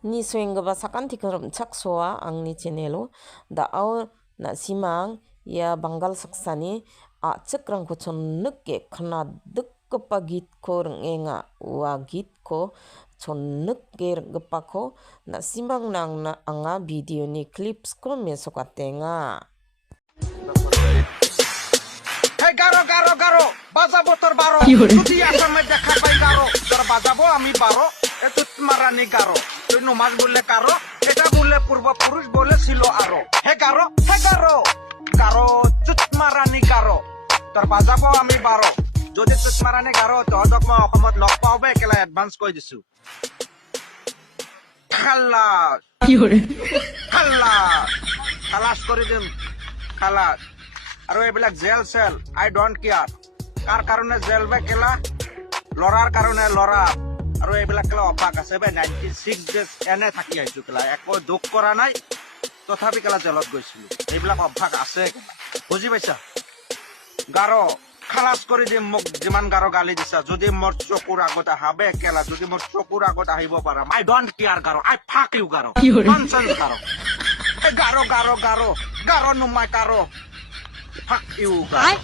Ni swingba sakanti karam chaksoa angni channelo da au na simang ya Bengal saksani a cekrang ko chonnuk khana dukpa git ko renga wa git ko chonnuk gpa ko na simang nang na anga video ni clips ko mesokatenga. Hey garo বাজাবো তোর 12 যদি আসামে দেখা পাই গারো তোর বাজাবো আমি 12 এত মারানি গারো তুই নমাজ বললে কারো এটা বললে পূর্বপুরুষ বলেছিল আরো হে গারো গারো চুত মারানি গারো তোর বাজাবো আমি 12 যদি চুত মারানি গারো তহতক মই অসমত লগ পাওবে একেলা এডভান্স কৈ দিছো খালাস কৰি দিম খালাস আৰু এইবিলাক জেল চেল আই ডোন্ট কেয়াৰ কাৰ কাৰণে জেল বে কেলা লৰাৰ কাৰণে লৰা আৰু এইবিলাক কেলা অভাগ আছে বে 96 ডেজ এনে থাকি আহিছো কেলা একো দুখ কৰা নাই তথাপি কেলা জেলত গৈছিলো এইবিলাক অভাগ আছে বুজি পাইছা গাৰো খালাস কৰি দিম মোক যিমান গাৰো গালি দিছা যদি মোৰ চকুৰ আগত আহাবে কেলা যদি মোৰ চকুৰ আগত আহিব পাৰা আই ডোন্ট কেয়াৰ গাৰো আই ফাক ইউ গাৰো ননসেন্স গাৰো গাৰো নুমাই গাৰো fuck you guys.